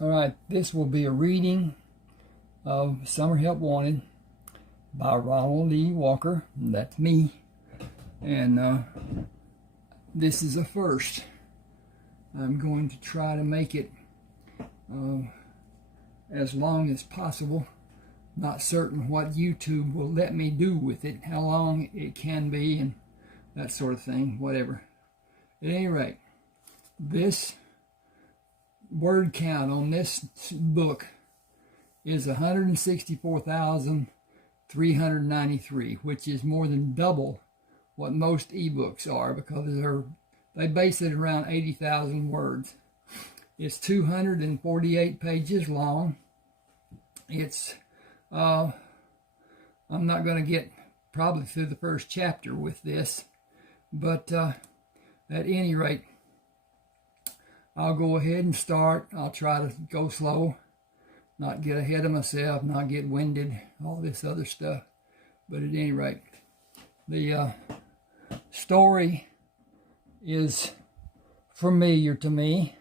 All right, this will be a reading of Summer Help Wanted by Ronald E. Walker. That's me. And this is a first. I'm going to try to make it as long as possible. Not certain what YouTube will let me do with it, how long it can be, and that sort of thing, whatever. At any rate, this word count on this book is 164,393, which is more than double what most ebooks are, because they base it around 80,000 words. It's 248 pages long. It's I'm not going to get probably through the first chapter with this, but at any rate, I'll go ahead and start. I'll try to go slow, not get ahead of myself, not get winded, all this other stuff. But at any rate, the story is familiar to me.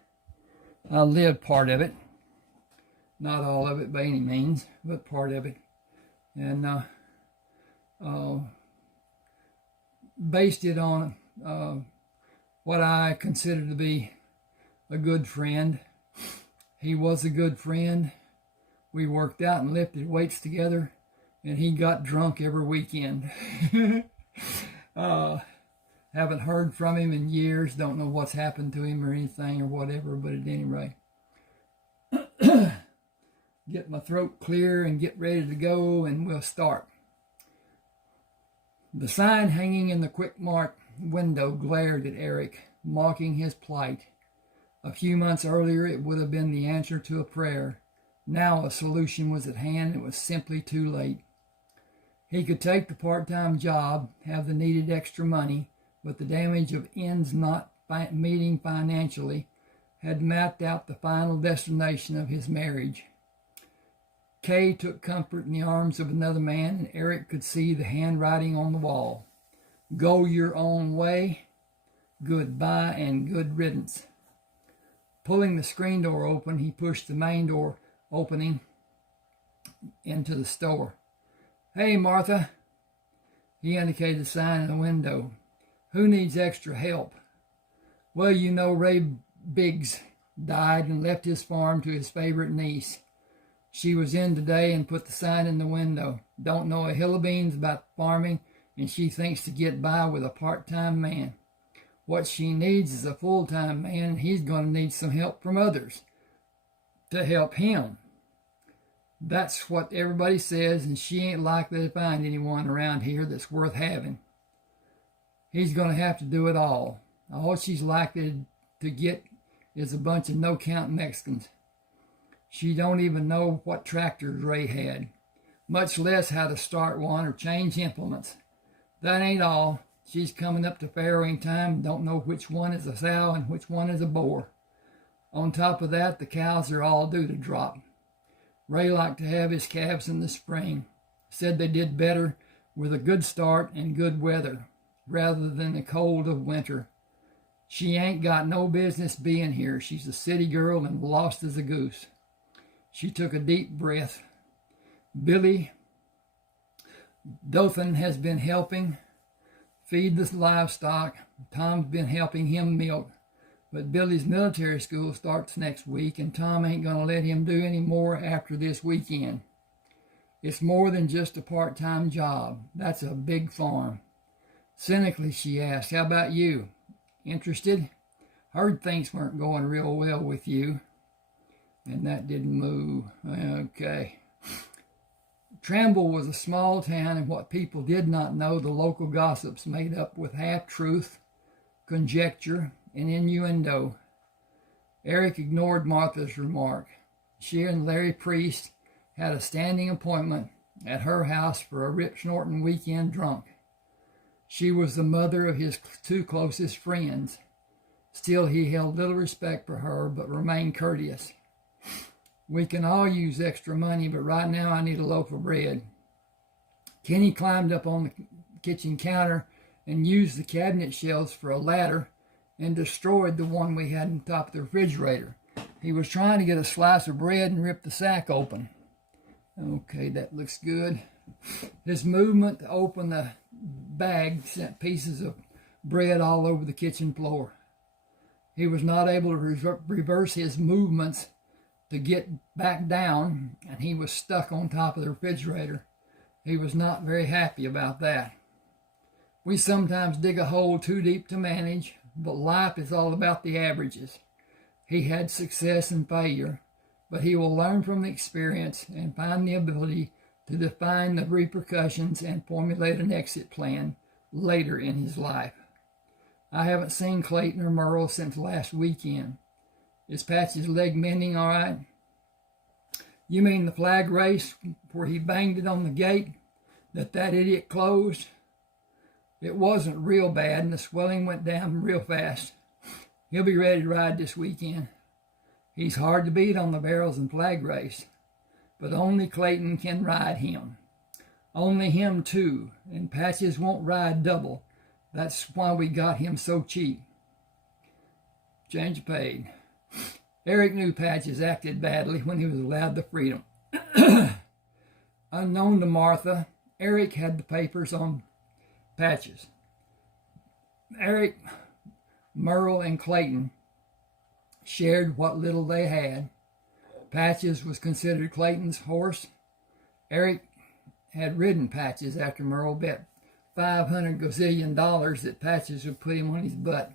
I lived part of it. Not all of it by any means, but part of it. And based it on what I consider to be a good friend. He was a good friend. We worked out and lifted weights together, and he got drunk every weekend. Haven't heard from him in years. Don't know what's happened to him or anything or whatever, but at any rate. Get my throat clear and get ready to go, and we'll start. The sign hanging in the quick mark window glared at Eric, mocking his plight. A few months earlier, it would have been the answer to a prayer. Now a solution was at hand. It was simply too late. He could take the part-time job, have the needed extra money, but the damage of ends not meeting financially had mapped out the final destination of his marriage. Kay took comfort in the arms of another man, and Eric could see the handwriting on the wall. Go your own way, goodbye, and good riddance. Pulling the screen door open, he pushed the main door opening into the store. Hey, Martha. He indicated the sign in the window. Who needs extra help? Well, you know, Ray Biggs died and left his farm to his favorite niece. She was in today and put the sign in the window. Don't know a hill of beans about farming, and she thinks to get by with a part-time man. What she needs is a full-time man, and he's going to need some help from others to help him. That's what everybody says, and she ain't likely to find anyone around here that's worth having. He's going to have to do it all. All she's likely to get is a bunch of no-count Mexicans. She don't even know what tractors Ray had, much less how to start one or change implements. That ain't all. She's coming up to farrowing time and don't know which one is a sow and which one is a boar. On top of that, the cows are all due to drop. Ray liked to have his calves in the spring. Said they did better with a good start and good weather, rather than the cold of winter. She ain't got no business being here. She's a city girl and lost as a goose. She took a deep breath. Billy Dothan has been helping feed the livestock. Tom's been helping him milk. But Billy's military school starts next week, and Tom ain't going to let him do any more after this weekend. It's more than just a part-time job. That's a big farm. Cynically, she asked, how about you? Interested? Heard things weren't going real well with you. And that didn't move. Okay. Tramble was a small town, and what people did not know, the local gossips made up with half-truth, conjecture, and innuendo. Eric ignored Martha's remark. She and Larry Priest had a standing appointment at her house for a rip-snorting weekend drunk. She was the mother of his two closest friends. Still, he held little respect for her, but remained courteous. We can all use extra money, but right now I need a loaf of bread. Kenny climbed up on the kitchen counter and used the cabinet shelves for a ladder and destroyed the one we had on top of the refrigerator. He was trying to get a slice of bread and rip the sack open. Okay, that looks good. His movement to open the bag sent pieces of bread all over the kitchen floor. He was not able to reverse his movements to get back down, and he was stuck on top of the refrigerator. He was not very happy about that. We sometimes dig a hole too deep to manage, but life is all about the averages. He had success and failure, but he will learn from the experience and find the ability to define the repercussions and formulate an exit plan later in his life. I haven't seen Clayton or Merle since last weekend. Is Patch's leg mending all right? You mean the flag race where he banged it on the gate that idiot closed? It wasn't real bad, and the swelling went down real fast. He'll be ready to ride this weekend. He's hard to beat on the barrels and flag race, but only Clayton can ride him. Only him too, and Patches won't ride double. That's why we got him so cheap. Change paid. Eric knew Patches acted badly when he was allowed the freedom. Unknown to Martha, Eric had the papers on Patches. Eric, Merle, and Clayton shared what little they had. Patches was considered Clayton's horse. Eric had ridden Patches after Merle bet $500 gazillion that Patches would put him on his butt.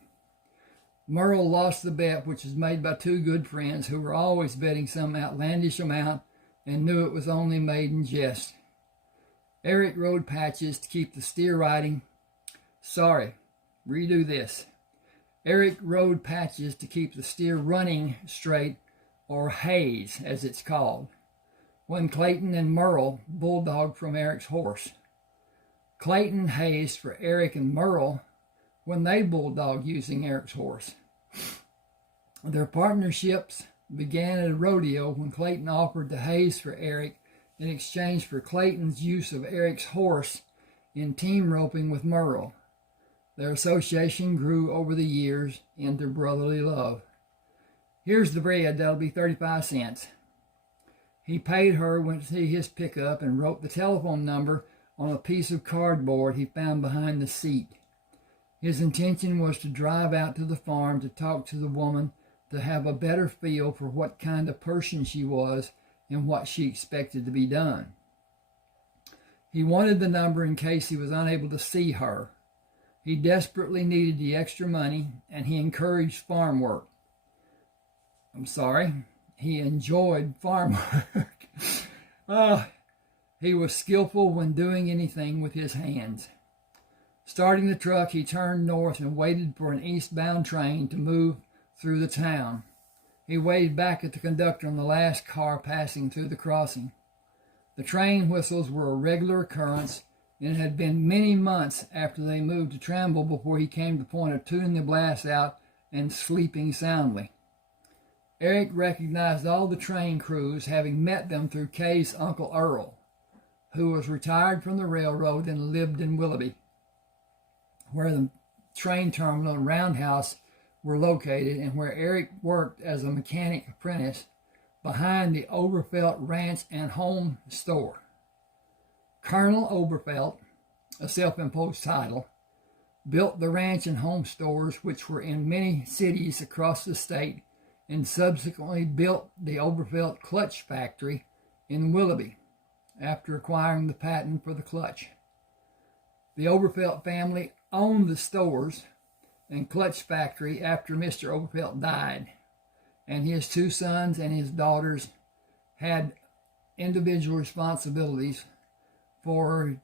Merle lost the bet, which was made by two good friends who were always betting some outlandish amount and knew it was only made in jest. Eric rode Patches to keep the steer riding. Sorry, redo this. Eric rode Patches to keep the steer running straight, or haze as it's called, when Clayton and Merle bulldogged from Eric's horse. Clayton hazed for Eric and Merle when they bulldogged using Eric's horse. Their partnerships began at a rodeo when Clayton offered to haze for Eric in exchange for Clayton's use of Eric's horse in team roping with Merle. Their association grew over the years into brotherly love. Here's the bread, that'll be 35 cents. He paid her, went to see his pickup, and wrote the telephone number on a piece of cardboard he found behind the seat. His intention was to drive out to the farm to talk to the woman, to have a better feel for what kind of person she was and what she expected to be done. He wanted the number in case he was unable to see her. He desperately needed the extra money, and he encouraged farm work. He enjoyed farm work. He was skillful when doing anything with his hands. Starting the truck, he turned north and waited for an eastbound train to move through the town. He waved back at the conductor on the last car passing through the crossing. The train whistles were a regular occurrence, and it had been many months after they moved to Tramble before he came to the point of tuning the blast out and sleeping soundly. Eric recognized all the train crews, having met them through Kay's Uncle Earl, who was retired from the railroad and lived in Willoughby, where the train terminal and roundhouse were located, and where Eric worked as a mechanic apprentice behind the Oberfelt Ranch and Home Store. Colonel Oberfelt, a self-imposed title, built the ranch and home stores, which were in many cities across the state, and subsequently built the Oberfelt Clutch Factory in Willoughby after acquiring the patent for the clutch. The Oberfelt family owned the stores and clutch factory after Mr. Oberfelt died, and his two sons and his daughters had individual responsibilities for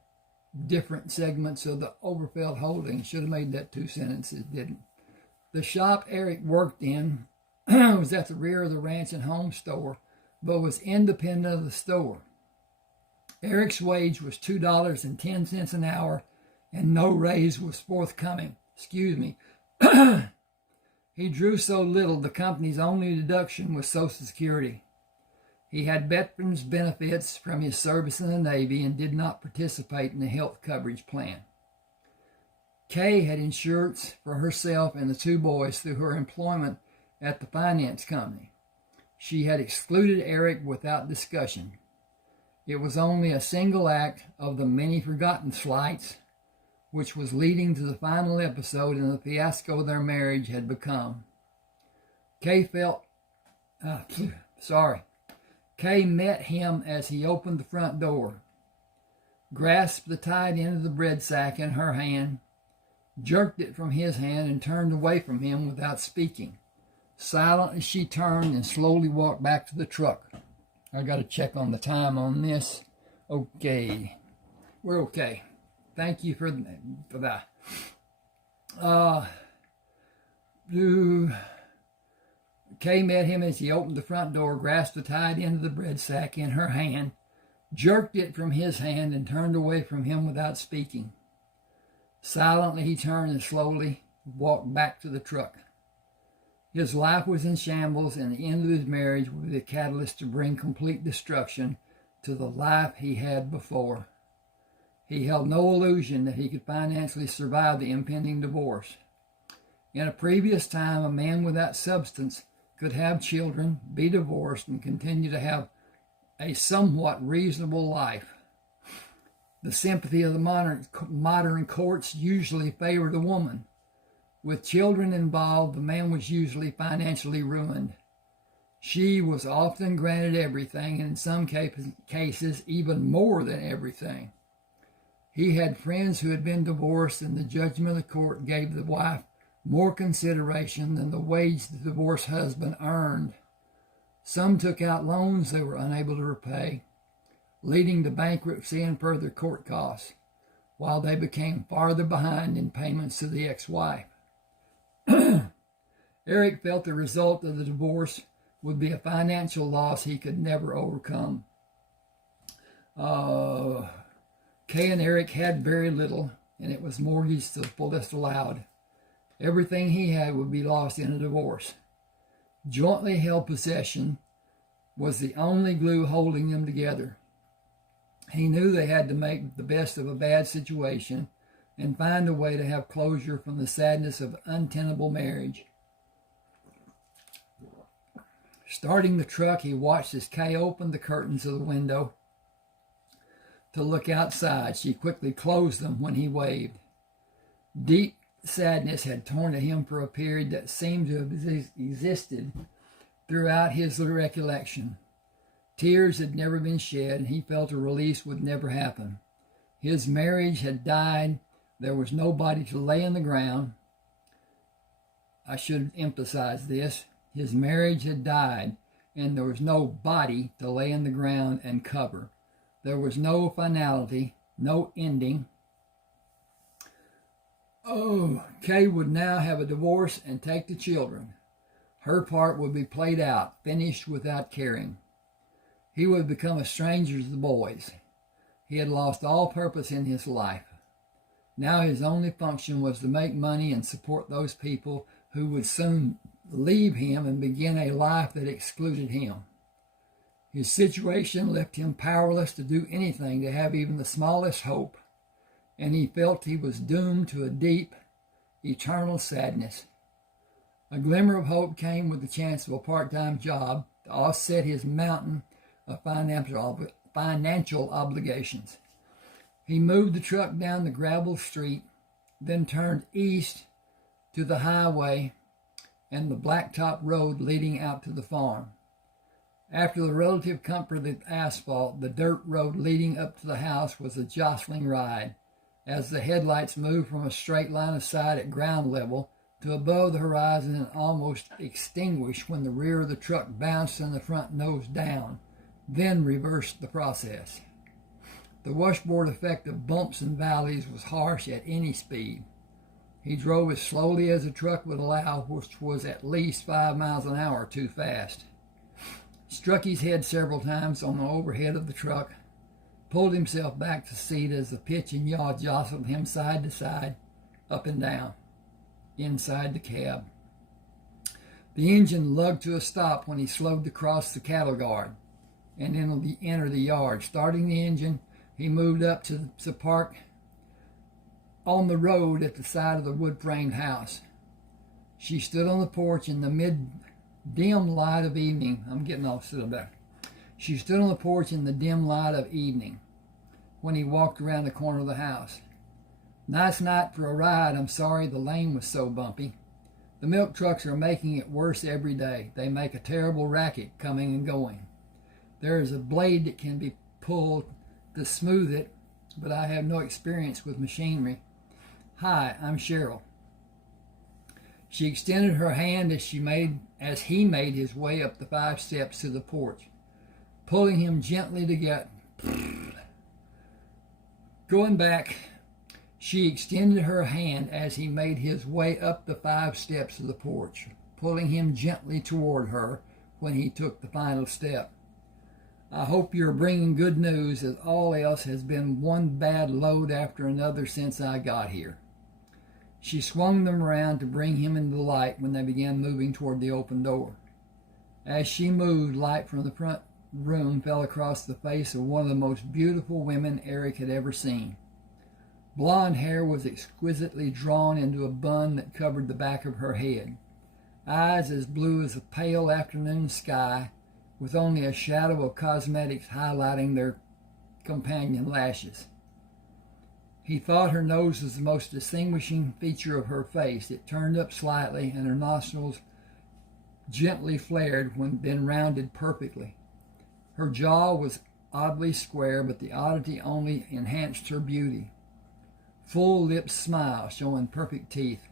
different segments of the Oberfelt holding. Should have made that two sentences, didn't. The shop Eric worked in was at the rear of the ranch and home store, but was independent of the store. Eric's wage was $2.10 an hour, and no raise was forthcoming. He drew so little, the company's only deduction was Social Security. He had veterans benefits from his service in the Navy and did not participate in the health coverage plan. Kay had insurance for herself and the two boys through her employment at the finance company. She had excluded Eric without discussion. It was only a single act of the many forgotten slights which was leading to the final episode in the fiasco their marriage had become. Kay met him as he opened the front door, grasped the tied end of the bread sack in her hand, jerked it from his hand, and turned away from him without speaking. Silently she turned and slowly walked back to the truck. I got to check on the time on this. Okay. We're okay. Thank you for that. Kay met him as he opened the front door, grasped the tied end of the bread sack in her hand, jerked it from his hand, and turned away from him without speaking. Silently he turned and slowly walked back to the truck. His life was in shambles, and the end of his marriage would be the catalyst to bring complete destruction to the life he had before. He held no illusion that he could financially survive the impending divorce. In a previous time, a man without substance could have children, be divorced, and continue to have a somewhat reasonable life. The sympathy of the modern courts usually favored a woman. With children involved, the man was usually financially ruined. She was often granted everything, and in some cases, even more than everything. He had friends who had been divorced, and the judgment of the court gave the wife more consideration than the wage the divorced husband earned. Some took out loans they were unable to repay, leading to bankruptcy and further court costs, while they became farther behind in payments to the ex-wife. Eric felt the result of the divorce would be a financial loss he could never overcome. Kay and Eric had very little, and it was mortgaged to the fullest allowed. Everything he had would be lost in a divorce. Jointly held possession was the only glue holding them together. He knew they had to make the best of a bad situation and find a way to have closure from the sadness of untenable marriage. Starting the truck, he watched as Kay opened the curtains of the window to look outside. She quickly closed them when he waved. Deep sadness had torn at him for a period that seemed to have existed throughout his recollection. Tears had never been shed, and he felt a release would never happen. His marriage had died. There was nobody to lay in the ground. I should emphasize this. His marriage had died, and there was no body to lay in the ground and cover. There was no finality, no ending. Kay would now have a divorce and take the children. Her part would be played out, finished without caring. He would become a stranger to the boys. He had lost all purpose in his life. Now his only function was to make money and support those people who would soon leave him and begin a life that excluded him. His situation left him powerless to do anything, to have even the smallest hope, and he felt he was doomed to a deep, eternal sadness. A glimmer of hope came with the chance of a part-time job to offset his mountain of financial obligations. He moved the truck down the gravel street, then turned east to the highway and the blacktop road leading out to the farm. After the relative comfort of the asphalt, the dirt road leading up to the house was a jostling ride, as the headlights moved from a straight line of sight at ground level to above the horizon and almost extinguished when the rear of the truck bounced and the front nose down, then reversed the process. The washboard effect of bumps and valleys was harsh at any speed. He drove as slowly as the truck would allow, which was at least 5 miles an hour too fast. Struck his head several times on the overhead of the truck, pulled himself back to the seat as the pitch and yaw jostled him side to side, up and down, inside the cab. The engine lugged to a stop when he slowed to cross the cattle guard and enter the yard. Starting the engine, he moved up to the park on the road at the side of the wood-framed house. She stood on the porch in the dim light of evening. I'm getting all set up there. She stood on the porch in the dim light of evening when he walked around the corner of the house. Nice night for a ride. I'm sorry the lane was so bumpy. The milk trucks are making it worse every day. They make a terrible racket coming and going. There is a blade that can be pulled to smooth it, but I have no experience with machinery. Hi, I'm Cheryl. She extended her hand as he made his way up the 5 steps to the porch, pulling him gently together. Going back, she extended her hand as he made his way up the 5 steps of the porch, pulling him gently toward her when he took the final step. I hope you're bringing good news, as all else has been one bad load after another since I got here. She swung them around to bring him into the light when they began moving toward the open door. As she moved, light from the front room fell across the face of one of the most beautiful women Eric had ever seen. Blonde hair was exquisitely drawn into a bun that covered the back of her head. Eyes as blue as a pale afternoon sky, with only a shadow of cosmetics highlighting their companion lashes. He thought her nose was the most distinguishing feature of her face. It turned up slightly, and her nostrils gently flared when then rounded perfectly. Her jaw was oddly square, but the oddity only enhanced her beauty. Full lips smile, showing perfect teeth.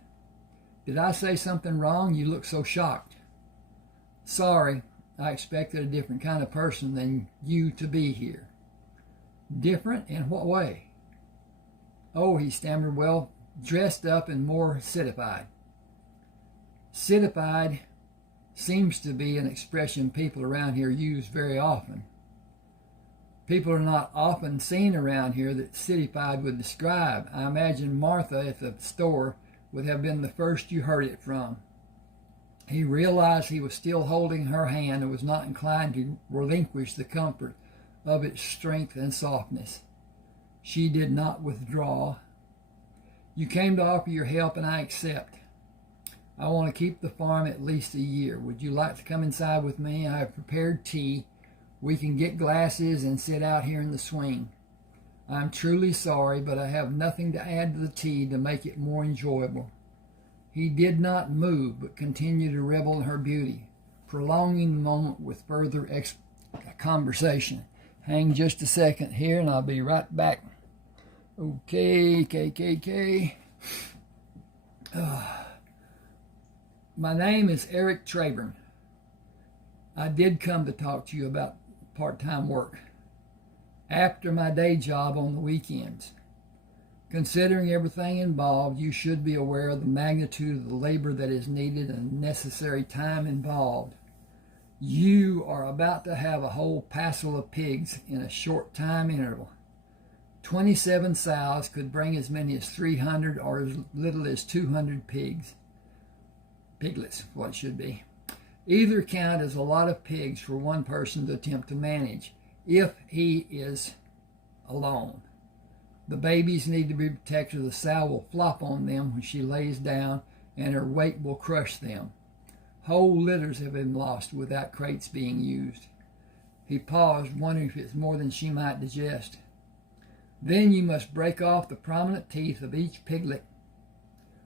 Did I say something wrong? You look so shocked. Sorry, I expected a different kind of person than you to be here. Different in what way? Oh, he stammered, well, dressed up and more citified. Citified seems to be an expression people around here use very often. People are not often seen around here that citified would describe. I imagine Martha at the store would have been the first you heard it from. He realized he was still holding her hand and was not inclined to relinquish the comfort of its strength and softness. She did not withdraw. You came to offer your help, and I accept. I want to keep the farm at least a year. Would you like to come inside with me? I have prepared tea. We can get glasses and sit out here in the swing. I'm truly sorry, but I have nothing to add to the tea to make it more enjoyable. He did not move, but continued to revel in her beauty, prolonging the moment with further conversation. Hang just a second here, and I'll be right back. Okay, KKK. My name is Eric Treybern. I did come to talk to you about part-time work after my day job on the weekends. Considering everything involved, you should be aware of the magnitude of the labor that is needed and necessary time involved. You are about to have a whole passel of pigs in a short time interval. 27 sows could bring as many as 300 or as little as 200 pigs. Piglets, what it should be. Either count is a lot of pigs for one person to attempt to manage, if he is alone. The babies need to be protected. The sow will flop on them when she lays down, and her weight will crush them. Whole litters have been lost without crates being used. He paused, wondering if it's more than she might digest. Then you must break off the prominent teeth of each piglet,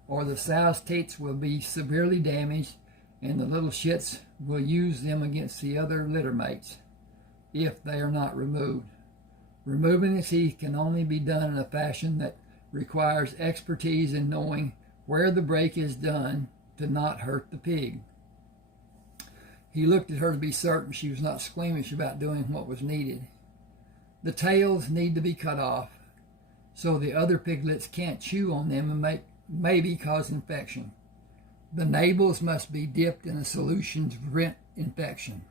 or the sow's teats will be severely damaged, and the little shits will use them against the other litter mates, if they are not removed. Removing the teeth can only be done in a fashion that requires expertise in knowing where the break is done to not hurt the pig. He looked at her to be certain she was not squeamish about doing what was needed. The tails need to be cut off so the other piglets can't chew on them and maybe cause infection. The nabils must be dipped in a solution to prevent infection.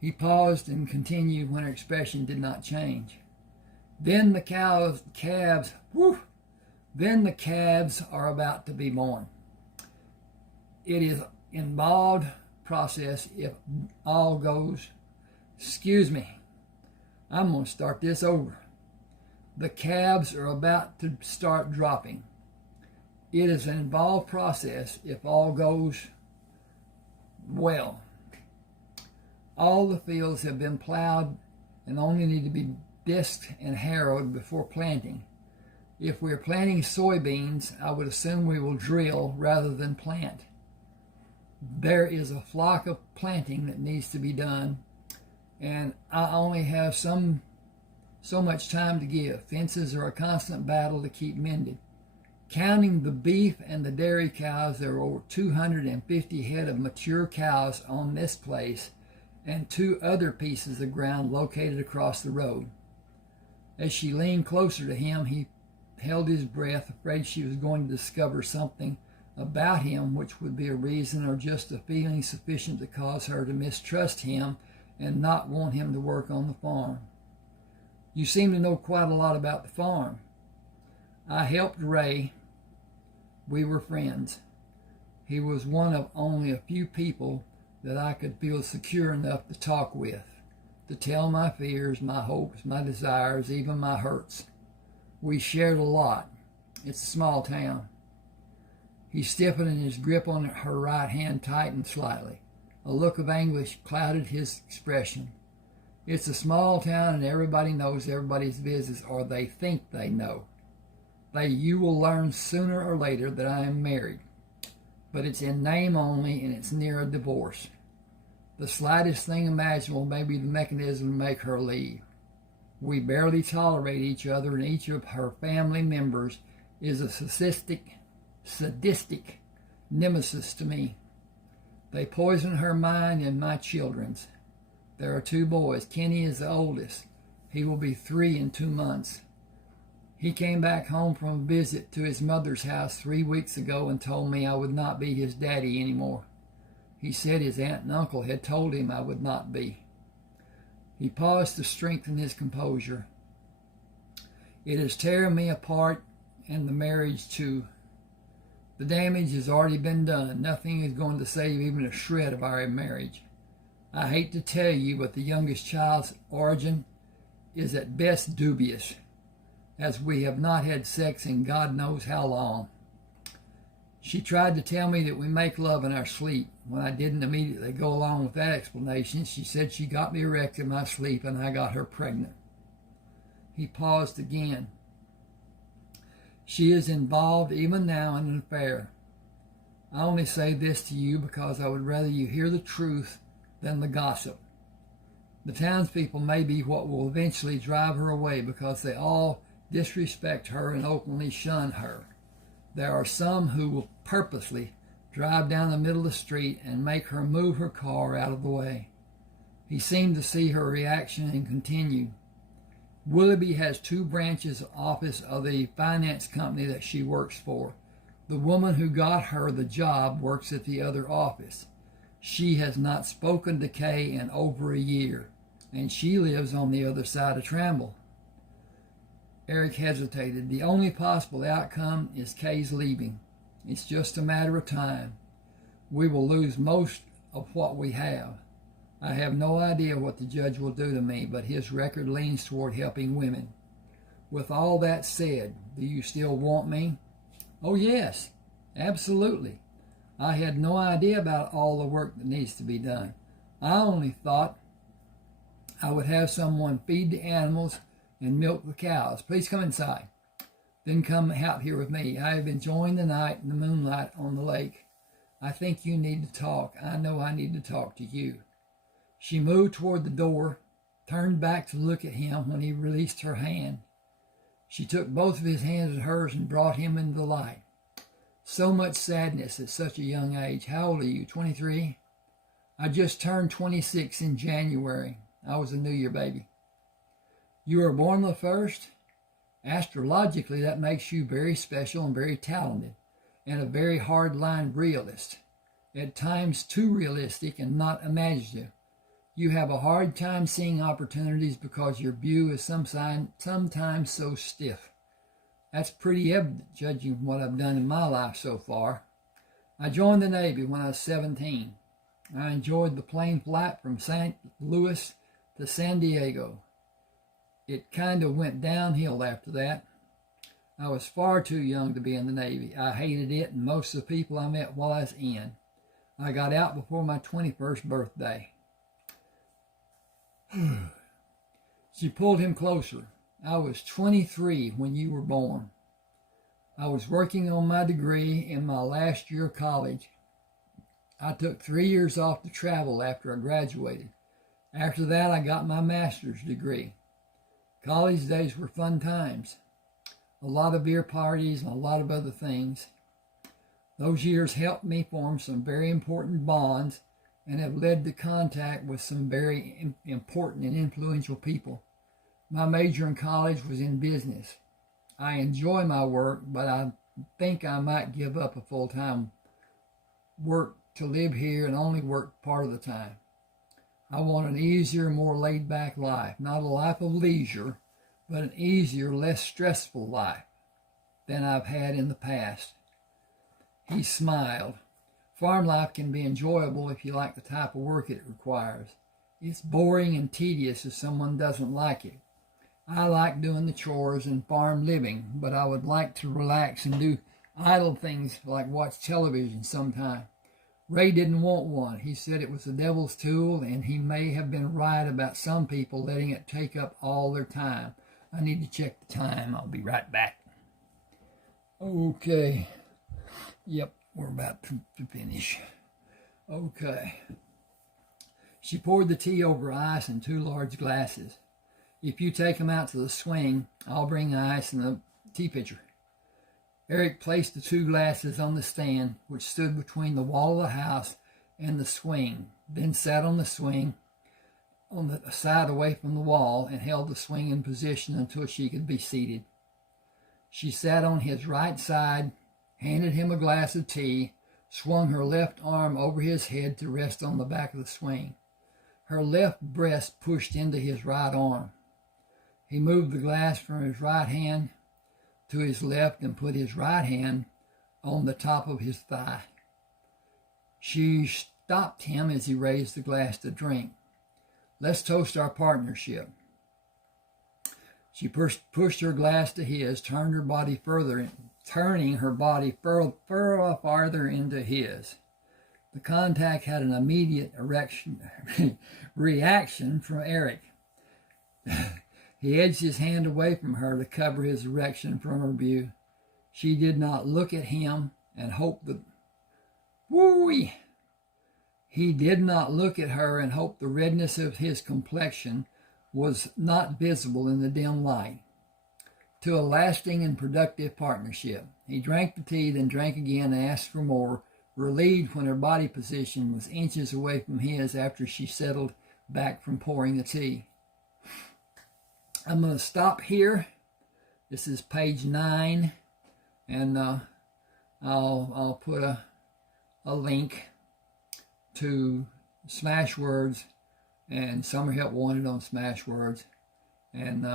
He paused and continued when her expression did not change. Then the calves are about to be born. It is an involved process if all goes. Excuse me. I'm going to start this over. The calves are about to start dropping. It is an involved process if all goes Well, all the fields have been plowed and only need to be disked and harrowed before planting. If we are planting soybeans, I would assume we will drill rather than plant. There is a flock of planting that needs to be done, and I only have so much time to give. Fences are a constant battle to keep mended. Counting the beef and the dairy cows, there are over 250 head of mature cows on this place and 2 other pieces of ground located across the road. As she leaned closer to him, he held his breath, afraid she was going to discover something about him which would be a reason or just a feeling sufficient to cause her to mistrust him and not want him to work on the farm. You seem to know quite a lot about the farm. I helped Ray. We were friends. He was one of only a few people that I could feel secure enough to talk with, to tell my fears, my hopes, my desires, even my hurts. We shared a lot. It's a small town. He stiffened and his grip on her right hand tightened slightly. A look of anguish clouded his expression. It's a small town and everybody knows everybody's business, or they think they know. You will learn sooner or later that I am married, but it's in name only and it's near a divorce. The slightest thing imaginable may be the mechanism to make her leave. We barely tolerate each other, and each of her family members is a sadistic nemesis to me. They poison her mind and my children's. There are 2 boys. Kenny is the oldest. He will be 3 in 2 months. He came back home from a visit to his mother's house 3 weeks ago and told me I would not be his daddy anymore. He said his aunt and uncle had told him I would not be. He paused to strengthen his composure. It is tearing me apart, and the marriage too. The damage has already been done. Nothing is going to save even a shred of our marriage. I hate to tell you, but the youngest child's origin is at best dubious, as we have not had sex in God knows how long. She tried to tell me that we make love in our sleep. When I didn't immediately go along with that explanation, she said she got me erect in my sleep and I got her pregnant. He paused again. She is involved even now in an affair. I only say this to you because I would rather you hear the truth than the gossip. The townspeople may be what will eventually drive her away because they all disrespect her and openly shun her. There are some who will purposely drive down the middle of the street and make her move her car out of the way. He seemed to see her reaction and continued. Willoughby has 2 branches office of the finance company that she works for. The woman who got her the job works at the other office. She has not spoken to Kay in over a year, and she lives on the other side of Tramble. Eric hesitated. The only possible outcome is Kay's leaving. It's just a matter of time. We will lose most of what we have. I have no idea what the judge will do to me, but his record leans toward helping women. With all that said, do you still want me? Oh, yes, absolutely. I had no idea about all the work that needs to be done. I only thought I would have someone feed the animals and milk the cows. Please come inside. Then come out here with me. I have enjoyed the night and the moonlight on the lake. I think you need to talk. I know I need to talk to you. She moved toward the door, turned back to look at him when he released her hand. She took both of his hands in hers and brought him into the light. So much sadness at such a young age. How old are you, 23? I just turned 26 in January. I was a New Year baby. You were born the 1st? Astrologically, that makes you very special and very talented, and a very hard-line realist. At times too realistic and not imaginative. You have a hard time seeing opportunities because your view is sometimes so stiff. That's pretty evident, judging from what I've done in my life so far. I joined the Navy when I was 17. I enjoyed the plane flight from St. Louis to San Diego. It kind of went downhill after that. I was far too young to be in the Navy. I hated it and most of the people I met while I was in. I got out before my 21st birthday. She pulled him closer. I was 23 when you were born. I was working on my degree in my last year of college. I took 3 years off to travel after I graduated. After that, I got my master's degree. College days were fun times. A lot of beer parties and a lot of other things. Those years helped me form some very important bonds and have led to contact with some very important and influential people. My major in college was in business. I enjoy my work, but I think I might give up a full-time work to live here and only work part of the time. I want an easier, more laid-back life. Not a life of leisure, but an easier, less stressful life than I've had in the past. He smiled. Farm life can be enjoyable if you like the type of work it requires. It's boring and tedious if someone doesn't like it. I like doing the chores and farm living, but I would like to relax and do idle things like watch television sometime. Ray didn't want one. He said it was the devil's tool, and he may have been right about some people letting it take up all their time. I need to check the time. I'll be right back. Okay. Yep, we're about to finish. Okay. She poured the tea over ice in 2 large glasses. If you take them out to the swing, I'll bring ice and a tea pitcher. Eric placed the 2 glasses on the stand, which stood between the wall of the house and the swing, then sat on the swing on the side away from the wall and held the swing in position until she could be seated. She sat on his right side, handed him a glass of tea, swung her left arm over his head to rest on the back of the swing. Her left breast pushed into his right arm. He moved the glass from his right hand to his left and put his right hand on the top of his thigh. She stopped him as he raised the glass to drink. Let's toast our partnership. She pushed her glass to his, turning her body farther into his. The contact had an immediate reaction from Eric. He edged his hand away from her to cover his erection from her view. She did not look at him and hoped that... Woo-wee! He did not look at her and hoped the redness of his complexion was not visible in the dim light. To a lasting and productive partnership. He drank the tea, then drank again and asked for more, relieved when her body position was inches away from his after she settled back from pouring the tea. I'm going to stop here. This is page 9, and I'll put a link to Smashwords and Summer Help Wanted on Smashwords, and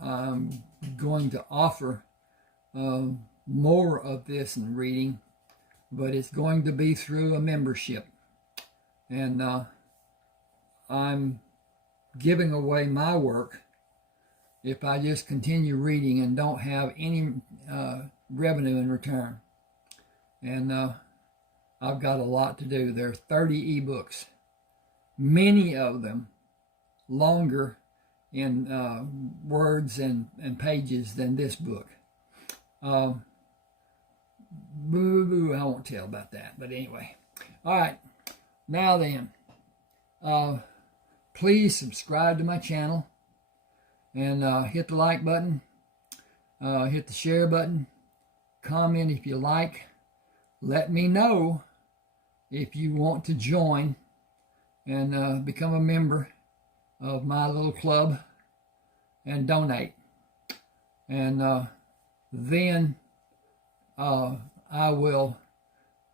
I'm going to offer more of this in reading, but it's going to be through a membership, and I'm giving away my work if I just continue reading and don't have any revenue in return. And I've got a lot to do. There are 30 ebooks, many of them longer in words and pages than this book. I won't tell about that, but anyway. All right, now then, please subscribe to my channel and hit the like button, hit the share button, comment if you like. Let me know if you want to join and become a member of my little club and donate. And then I will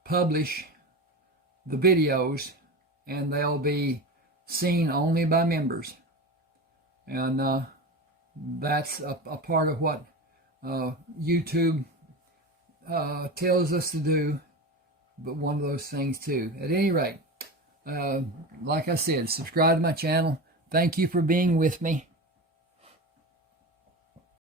publish the videos, and they'll be seen only by members. And that's a part of what YouTube tells us to do, but one of those things too. At any rate, like I said, subscribe to my channel. Thank you for being with me.